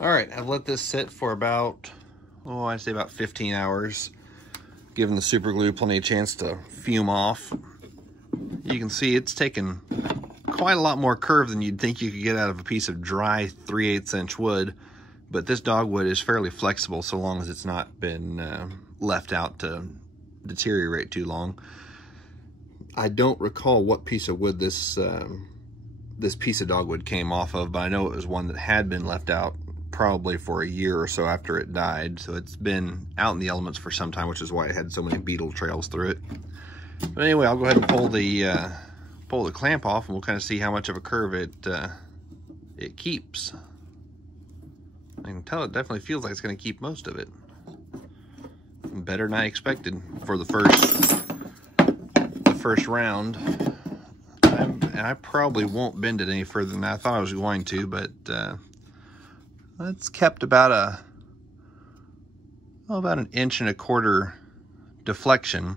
All right, I've let this sit for about, oh, I'd say about 15 hours, giving the super glue plenty of chance to fume off. You can see it's taken quite a lot more curve than you'd think you could get out of a piece of dry 3/8 inch wood, but this dogwood is fairly flexible so long as it's not been left out to deteriorate too long. I don't recall what piece of wood this piece of dogwood came off of, but I know it was one that had been left out probably for a year or so after it died, so it's been out in the elements for some time, which is why it had so many beetle trails through it. But anyway, I'll go ahead and pull the clamp off, and we'll kind of see how much of a curve it keeps. I can tell it definitely feels like it's going to keep most of it. Better than I expected for the first round. And I probably won't bend it any further than I thought I was going to, but it's kept about an 1.25 inch deflection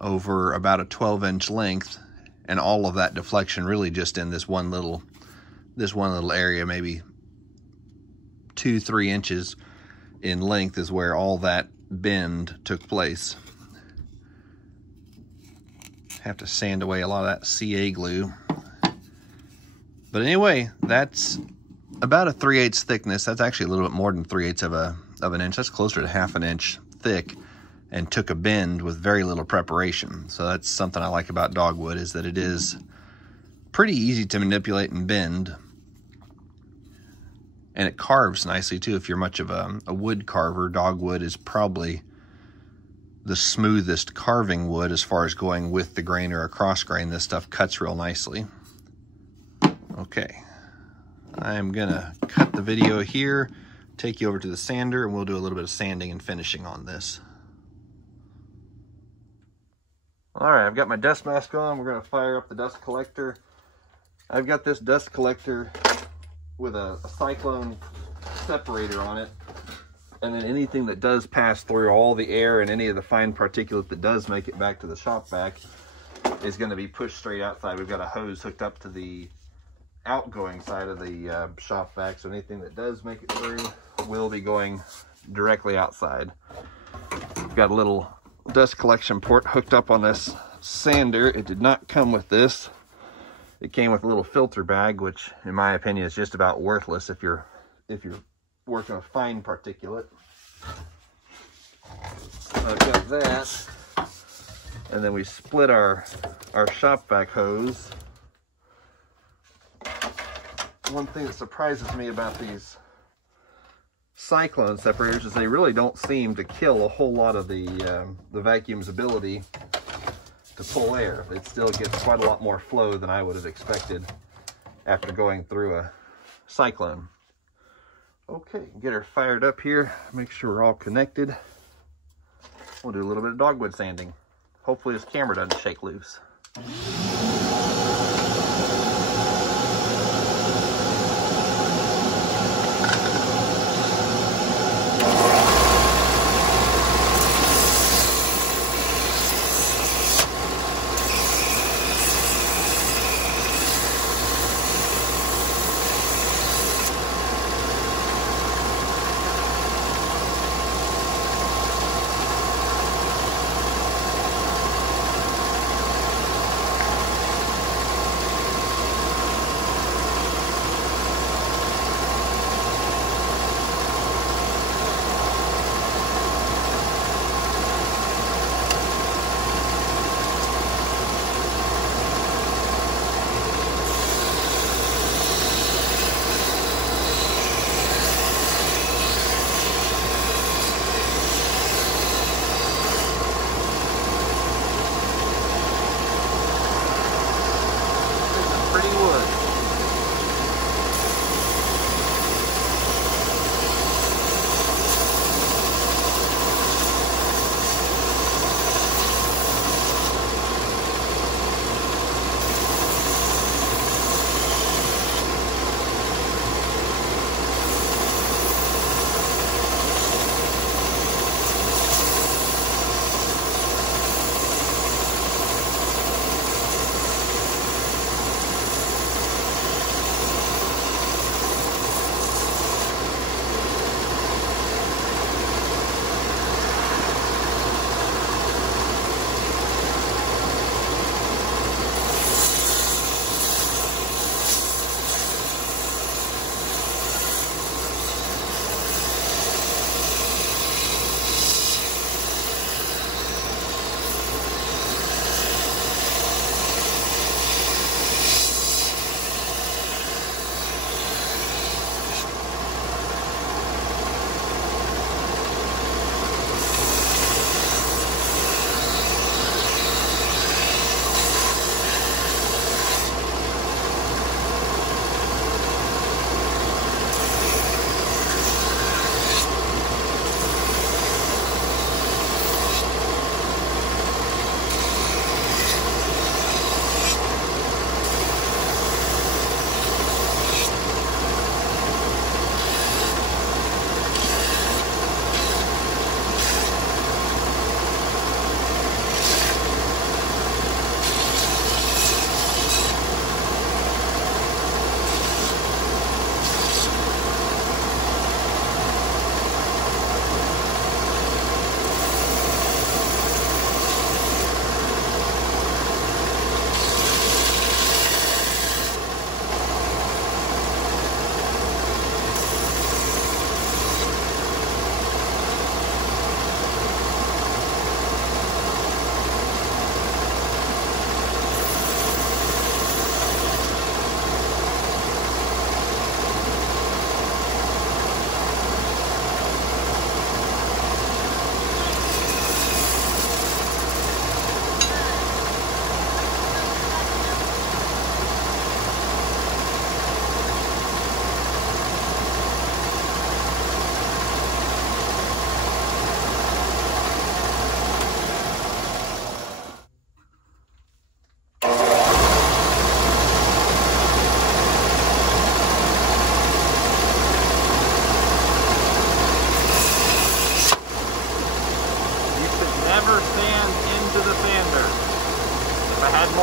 over about a 12-inch length, and all of that deflection really just in this one little area, maybe 2-3 inches in length is where all that bend took place. Have to sand away a lot of that CA glue. But anyway, that's about a 3/8 thickness. That's actually a little bit more than 3/8 of an inch. That's closer to 1/2 inch thick, and took a bend with very little preparation. So that's something I like about dogwood, is that it is pretty easy to manipulate and bend. And it carves nicely too. If you're much of a wood carver, dogwood is probably the smoothest carving wood as far as going with the grain or across grain. This stuff cuts real nicely. Okay, I'm gonna cut the video here, take you over to the sander, and we'll do a little bit of sanding and finishing on this. All right, I've got my dust mask on. We're gonna fire up the dust collector. I've got this dust collector with a Cyclone separator on it, and then anything that does pass through, all the air and any of the fine particulate that does make it back to the shop vac, is going to be pushed straight outside. We've got a hose hooked up to the outgoing side of the shop vac, so anything that does make it through will be going directly outside. We've got a little dust collection port hooked up on this sander. It did not come with this. It came with a little filter bag, which in my opinion is just about worthless if you're working with fine particulate. I've got that, and then we split our shop vac hose. One thing that surprises me about these Cyclone separators is they really don't seem to kill a whole lot of the vacuum's ability to pull air. It still gets quite a lot more flow than I would have expected after going through a Cyclone. Okay, get her fired up here, make sure we're all connected. We'll do a little bit of dogwood sanding. Hopefully this camera doesn't shake loose.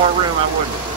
more room, I wouldn't.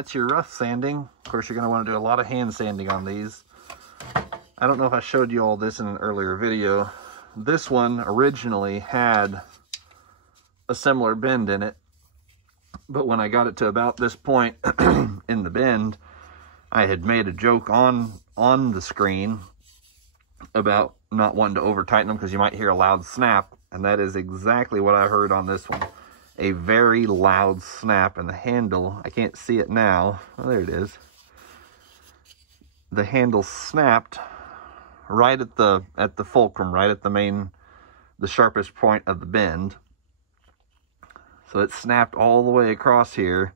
that's your rough sanding. Of course, you're going to want to do a lot of hand sanding on these. I don't know if I showed you all this in an earlier video. This one originally had a similar bend in it, but when I got it to about this point in the bend, I had made a joke on the screen about not wanting to over tighten them because you might hear a loud snap, and that is exactly what I heard on this one. A very loud snap, and the handle, I can't see it now. Oh, there it is. The handle snapped right at the fulcrum, right at the sharpest point of the bend. So it snapped all the way across here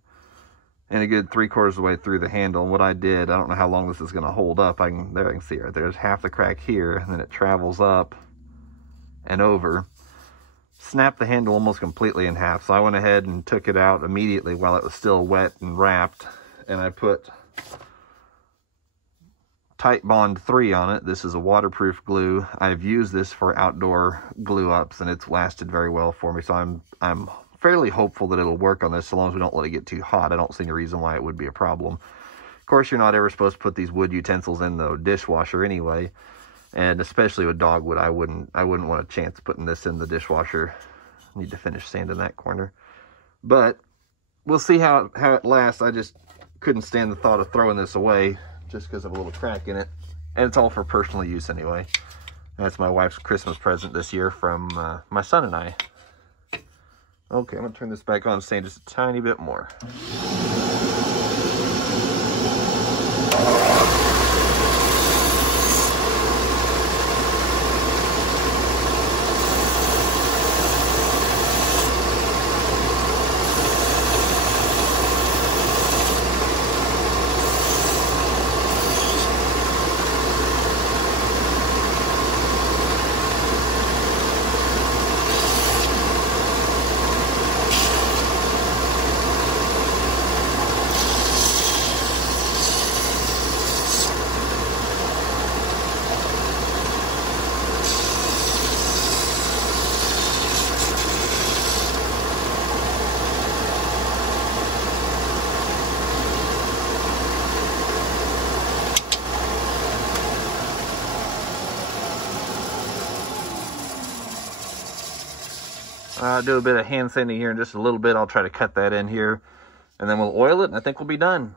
and a good 3/4 of the way through the handle. And what I did, I don't know how long this is going to hold up. I can see right there's half the crack here, and then it travels up and over. Snapped the handle almost completely in half. So I went ahead and took it out immediately while it was still wet and wrapped, and I put Titebond 3 on it. This is a waterproof glue. I've used this for outdoor glue ups, and it's lasted very well for me. So I'm fairly hopeful that it'll work on this, so long as we don't let it get too hot. I don't see any reason why it would be a problem. Of course, you're not ever supposed to put these wood utensils in the dishwasher anyway, and especially with dogwood, I wouldn't want a chance putting this in the dishwasher. Need to finish sanding that corner, but we'll see how it lasts. I just couldn't stand the thought of throwing this away just because of a little crack in it, and it's all for personal use anyway. That's my wife's Christmas present this year from my son and I. Okay, I'm gonna turn this back on and sand just a tiny bit more. I'll do a bit of hand sanding here in just a little bit. I'll try to cut that in here, and then we'll oil it, and I think we'll be done.